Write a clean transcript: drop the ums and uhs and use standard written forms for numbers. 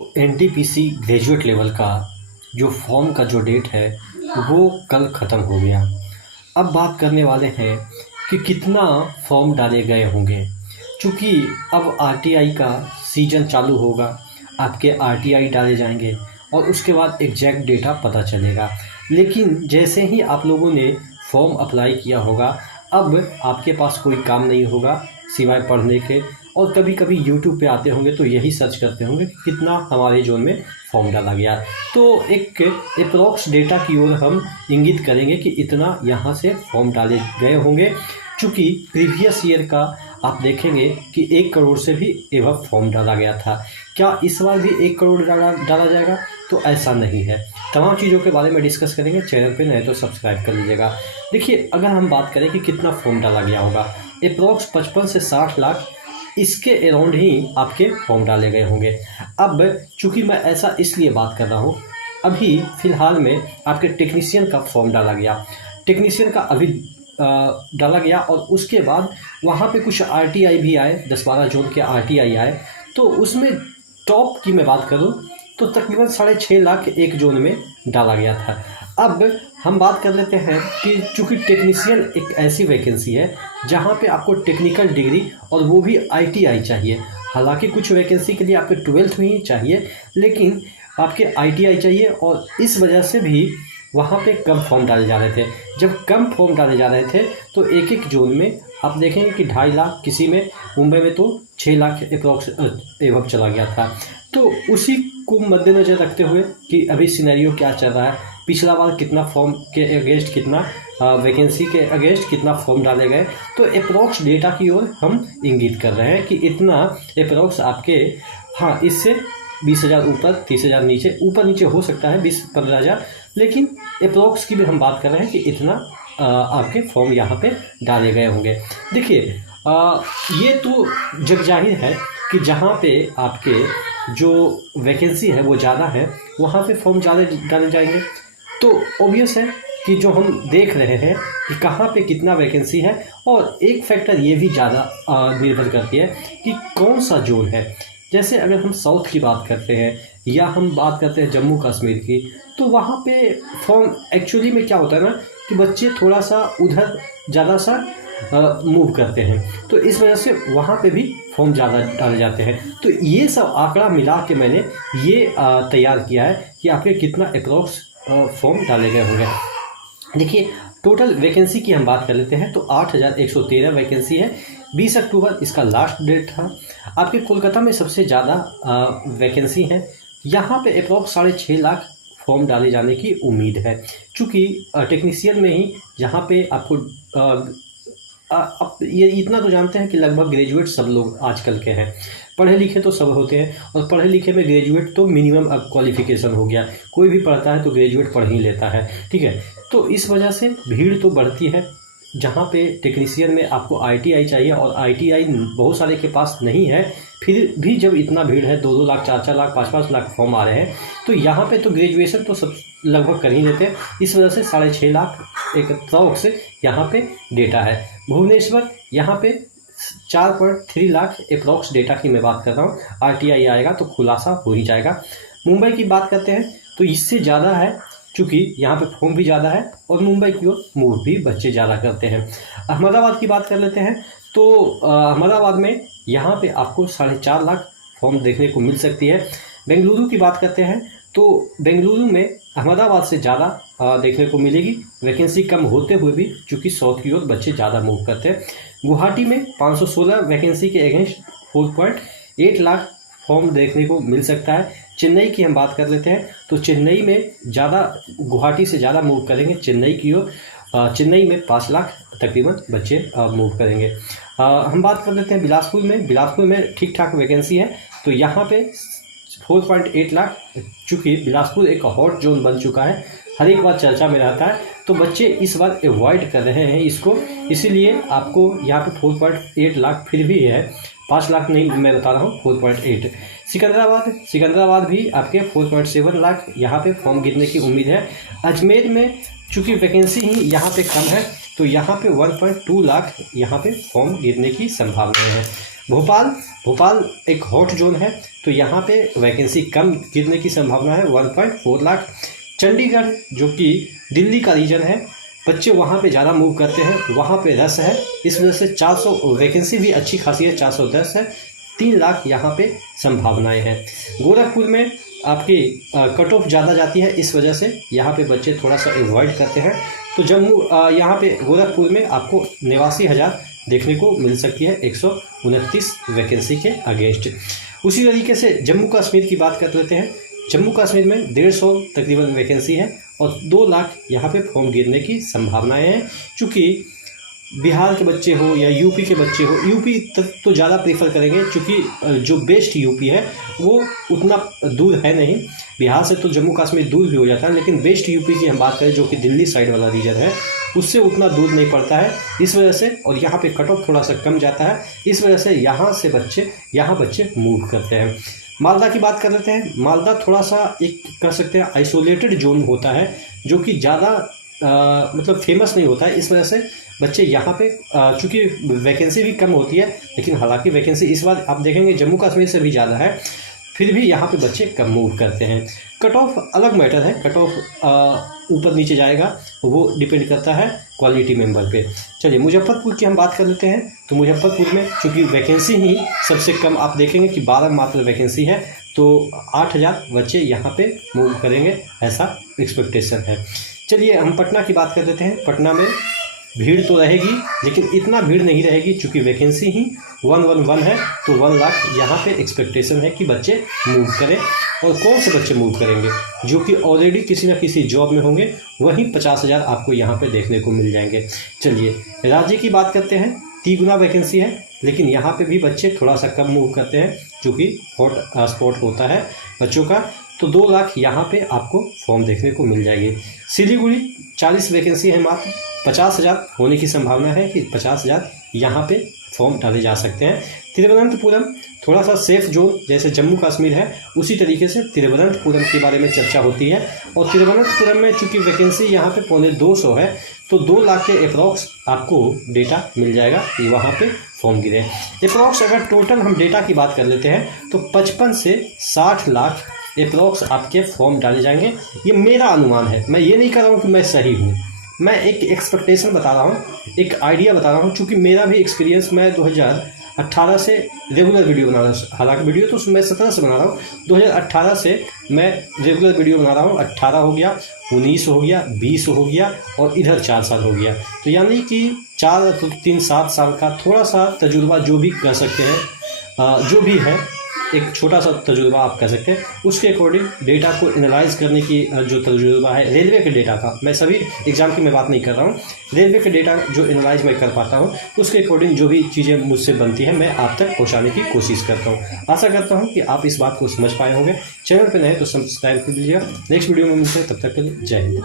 NTPC graduate level का जो form का जो डेट है वो कल ख़त्म हो गया। अब बात करने वाले हैं कि कितना फॉर्म डाले गए होंगे। चूँकि अब आरटीआई का सीजन चालू होगा, आपके आरटीआई डाले जाएंगे और उसके बाद एग्जैक्ट डेटा पता चलेगा। लेकिन जैसे ही आप लोगों ने फॉर्म अप्लाई किया होगा, अब आपके पास कोई काम नहीं होगा सिवाय पढ़ने के, और कभी कभी यूट्यूब पे आते होंगे तो यही सर्च करते होंगे कि कितना हमारे जोन में फॉर्म डाला गया। तो एक अप्रॉक्स डेटा की ओर हम इंगित करेंगे कि इतना यहाँ से फॉर्म डाले गए होंगे। चूँकि प्रीवियस ईयर का आप देखेंगे कि 1 करोड़ से भी एवं फॉर्म डाला गया था। क्या इस बार भी 1 करोड़ डाला जाएगा? तो ऐसा नहीं है। तमाम चीज़ों के बारे में डिस्कस करेंगे। चैनल पे नए तो सब्सक्राइब कर लीजिएगा। देखिए, अगर हम बात करें कि कितना फॉर्म डाला गया होगा, अप्रॉक्स 55 से 60 लाख इसके अराउंड ही आपके फॉर्म डाले गए होंगे। अब चूँकि मैं ऐसा इसलिए बात कर रहा हूँ, अभी फ़िलहाल में आपके टेक्नीशियन का फॉर्म डाला गया, टेक्नीशियन का अभी डाला गया, और उसके बाद वहाँ पे कुछ आरटीआई भी आए, 10-12 जोन के आरटीआई आए। तो उसमें टॉप की मैं बात करूँ तो तकरीबन 6.5 लाख एक जोन में डाला गया था। अब हम बात कर लेते हैं कि चूँकि टेक्नीशियन एक ऐसी वैकेंसी है जहाँ पे आपको टेक्निकल डिग्री और वो भी आईटीआई चाहिए। हालांकि कुछ वैकेंसी के लिए आपके 12th में ही चाहिए, लेकिन आपके आईटीआई चाहिए, और इस वजह से भी वहाँ पे कम फॉर्म डाले जा रहे थे। जब कम फॉर्म डाले जा रहे थे तो एक एक जोन में आप देखेंगे कि 2.5 लाख, किसी में मुंबई में तो 6 लाख अप्रॉक्स एवं चला गया था। तो उसी को मद्देनज़र रखते हुए कि अभी सिनेरियो क्या चल रहा है, पिछला बार कितना फॉर्म के अगेंस्ट, कितना वैकेंसी के अगेंस्ट कितना फॉर्म डाले गए, तो अप्रॉक्स डेटा की ओर हम इंगित कर रहे हैं कि इतना अप्रॉक्स आपके, हाँ, इससे 20,000 ऊपर, 30,000 नीचे, ऊपर नीचे हो सकता है 20-15 हज़ार, लेकिन अप्रॉक्स की भी हम बात कर रहे हैं कि इतना आपके फॉर्म यहाँ पे डाले गए होंगे। देखिए, ये तो जग जाहिर है कि जहाँ पे आपके जो वैकेंसी है वो ज़्यादा है, वहाँ पे फॉर्म ज़्यादा डाले जाएंगे। तो ऑब्वियस है कि जो हम देख रहे हैं कि कहाँ पे कितना वैकेंसी है, और एक फैक्टर ये भी ज़्यादा निर्भर करती है कि कौन सा जोन है। जैसे अगर हम साउथ की बात करते हैं या हम बात करते हैं जम्मू कश्मीर की, तो वहाँ पे फॉर्म एक्चुअली में क्या होता है ना कि बच्चे थोड़ा सा उधर ज़्यादा सा मूव करते हैं, तो इस वजह से वहाँ पे भी फॉर्म ज़्यादा डाले जाते हैं। तो ये सब आंकड़ा मिला के मैंने ये तैयार किया है कि आपके कितना अप्रॉक्स फॉर्म डाले गए होंगे। देखिए, टोटल वैकेंसी की हम बात कर लेते हैं तो 8,113 वैकेंसी है। 20 अक्टूबर इसका लास्ट डेट था। आपके कोलकाता में सबसे ज़्यादा वैकेंसी है, यहाँ पे अप्रॉक्स 6.5 लाख फॉर्म डाले जाने की उम्मीद है। चूँकि टेक्नीशियन में ही जहाँ पे आपको आप ये इतना तो जानते हैं कि लगभग ग्रेजुएट सब लोग आजकल के हैं, पढ़े लिखे तो सब होते हैं, और पढ़े लिखे में ग्रेजुएट तो मिनिमम अब क्वालिफिकेशन हो गया, कोई भी पढ़ता है तो ग्रेजुएट पढ़ ही लेता है, ठीक है। तो इस वजह से भीड़ तो बढ़ती है। जहाँ पे टेक्नीशियन में आपको आईटीआई चाहिए और आईटीआई बहुत सारे के पास नहीं है, फिर भी जब इतना भीड़ है, 2-2 लाख, 4-4 लाख, 5-5 लाख फॉर्म आ रहे हैं, तो यहाँ पे तो ग्रेजुएशन तो सब लगभग कर ही लेते हैं। इस वजह से 6.5 लाख एक अप्रॉक्स से यहाँ पे डेटा है। भुवनेश्वर यहाँ पे 4.3 लाख अप्रॉक्स डेटा की मैं बात कर रहा हूँ। आरटीआई आएगा तो खुलासा हो ही जाएगा। मुंबई की बात करते हैं तो इससे ज़्यादा है, चूँकि यहाँ पे फॉर्म भी ज़्यादा है और मुंबई की ओर मूव भी बच्चे ज़्यादा करते हैं। अहमदाबाद की बात कर लेते हैं तो अहमदाबाद में यहाँ पे आपको 4.5 लाख फॉर्म देखने को मिल सकती है। बेंगलुरु की बात करते हैं तो बेंगलुरु में अहमदाबाद से ज़्यादा देखने को मिलेगी, वैकेंसी कम होते हुए भी, चूँकि साउथ की ओर बच्चे ज़्यादा मूव करते हैं। गुवाहाटी में 516 वैकेंसी के अगेंस्ट 4.8 लाख फॉर्म देखने को मिल सकता है। चेन्नई की हम बात कर लेते हैं तो चेन्नई में ज़्यादा, गुवाहाटी से ज़्यादा मूव करेंगे चेन्नई की ओर। चेन्नई में 5 लाख तकरीबन बच्चे मूव करेंगे। हम बात कर लेते हैं बिलासपुर में। बिलासपुर में ठीक ठाक वैकेंसी है, तो यहाँ पे 4.8 लाख, चूँकि बिलासपुर एक हॉट जोन बन चुका है, हर एक बार चर्चा में रहता है, तो बच्चे इस बार अवॉइड कर रहे हैं इसको, इसीलिए आपको यहाँ पे 4.8 लाख फिर भी है, 5 लाख नहीं, मैं बता रहा हूँ 4.8। सिकंदराबाद भी आपके 4.7 लाख यहाँ पे फॉर्म गिरने की उम्मीद है। अजमेर में चूँकि वैकेंसी ही यहाँ पे कम है, तो यहाँ पे 1.2 लाख यहाँ पे फॉर्म गिरने की संभावना है। भोपाल भोपाल एक हॉट जोन है, तो यहाँ पे वैकेंसी कम गिरने की संभावना है, 1.4 लाख। चंडीगढ़ जो कि दिल्ली का रीजन है, बच्चे वहाँ पे ज़्यादा मूव करते हैं, वहाँ पे रस है, इस वजह से 400 वैकेंसी भी अच्छी खासी है, 410 है, 3 लाख यहाँ पे संभावनाएं हैं। गोरखपुर में आपकी कट ऑफ ज़्यादा जाती है, इस वजह से यहाँ पे बच्चे थोड़ा सा एवॉइड करते हैं। तो जम्मू यहाँ पे गोरखपुर में आपको 89,000 देखने को मिल सकती है 129 वैकेंसी के अगेंस्ट। उसी तरीके से जम्मू कश्मीर की बात कर लेते हैं। जम्मू कश्मीर में 150 तकरीबन वैकेंसी है और 2 लाख यहाँ पे फॉर्म गिरने की संभावनाएं हैं। चूँकि बिहार के बच्चे हो या यूपी के बच्चे हो, यूपी तक तो ज़्यादा प्रेफर करेंगे, क्योंकि जो बेस्ट यूपी है वो उतना दूर है नहीं। बिहार से तो जम्मू कश्मीर दूर भी हो जाता है, लेकिन बेस्ट यूपी की हम बात करें जो कि दिल्ली साइड वाला रीजन है, उससे उतना दूर नहीं पड़ता है, इस वजह से, और यहाँ पे कट ऑफ थोड़ा सा कम जाता है, इस वजह से यहाँ बच्चे मूव करते हैं। मालदा की बात कर लेते हैं। मालदा थोड़ा सा एक कह सकते हैं आइसोलेटेड जोन होता है, जो कि ज़्यादा मतलब फेमस नहीं होता है, इस वजह से बच्चे यहाँ पे चूँकि वैकेंसी भी कम होती है, लेकिन हालांकि वैकेंसी इस बार आप देखेंगे जम्मू कश्मीर से भी ज़्यादा है, फिर भी यहाँ पे बच्चे कम मूव करते हैं। कट ऑफ अलग मैटर है, कट ऑफ ऊपर नीचे जाएगा, वो डिपेंड करता है क्वालिटी मेंबर पे। चलिए मुजफ्फरपुर की हम बात कर लेते हैं। तो मुजफ्फरपुर में चूँकि वैकेंसी ही सबसे कम आप देखेंगे कि 12 मात्र वैकेंसी है, तो 8,000 बच्चे यहाँ पे मूव करेंगे, ऐसा एक्सपेक्टेशन है। चलिए हम पटना की बात कर लेते हैं। पटना में भीड़ तो रहेगी, लेकिन इतना भीड़ नहीं रहेगी, चूँकि वैकेंसी ही 111 है, तो 1 लाख यहाँ पे एक्सपेक्टेशन है कि बच्चे मूव करें। और कौन से बच्चे मूव करेंगे? जो कि ऑलरेडी किसी न किसी जॉब में होंगे, वहीं 50,000 आपको यहाँ पे देखने को मिल जाएंगे। चलिए राज्य की बात करते हैं। 3 गुना वैकेंसी है, लेकिन यहाँ पे भी बच्चे थोड़ा सा कम मूव करते हैं, चूँकि हॉट स्पॉट होता है बच्चों का, तो 2 लाख यहाँ पे आपको फॉर्म देखने को मिल जाएगी। सिलीगुड़ी 40 वैकेंसी है मात्र, 50,000 होने की संभावना है कि 50,000 यहाँ पे फॉर्म डाले जा सकते हैं। तिरुवनंतपुरम थोड़ा सा सेफ जोन, जैसे जम्मू कश्मीर है उसी तरीके से तिरुवनंतपुरम के बारे में चर्चा होती है। और तिरुवनंतपुरम में चूँकि वैकेंसी यहाँ पे 250 है, तो 2 लाख के अप्रॉक्स आपको डेटा मिल जाएगा कि वहाँ पे फॉर्म गिरे। अप्रॉक्स अगर टोटल हम डेटा की बात कर लेते हैं तो 55 से 60 लाख अप्रॉक्स आपके फॉर्म डाले जाएंगे। ये मेरा अनुमान है, मैं ये नहीं कर रहा हूँ कि मैं सही हूँ, मैं एक एक्सपेक्टेशन बता रहा हूँ, एक आइडिया बता रहा हूँ। चूँकि मेरा भी एक्सपीरियंस, मैं 2018 से रेगुलर वीडियो बना रहा हूँ, हालांकि वीडियो तो मैं 17 से बना रहा हूँ, 2018 से मैं रेगुलर वीडियो बना रहा हूँ। 18 हो गया, 19 हो गया, 20 हो गया और इधर 4 साल हो गया, तो यानी कि 4 तो 3 7 साल का थोड़ा सा तजुर्बा, जो भी कह सकते हैं, जो भी है एक छोटा सा तजुर्बा आप कह सकते हैं। उसके अकॉर्डिंग डेटा को एनालाइज करने की जो तजुर्बा है रेलवे के डेटा का, मैं सभी एग्जाम की मैं बात नहीं कर रहा हूँ, रेलवे के डेटा जो एनालाइज मैं कर पाता हूँ, उसके अकॉर्डिंग जो भी चीज़ें मुझसे बनती है मैं आप तक पहुँचाने की कोशिश करता हूँ। आशा करता हूँ कि आप इस बात को समझ पाए होंगे। चैनल पर नए तो सब्सक्राइब कर लीजिएगा। नेक्स्ट वीडियो में मिलते हैं, तब तक के लिए जय हिंद।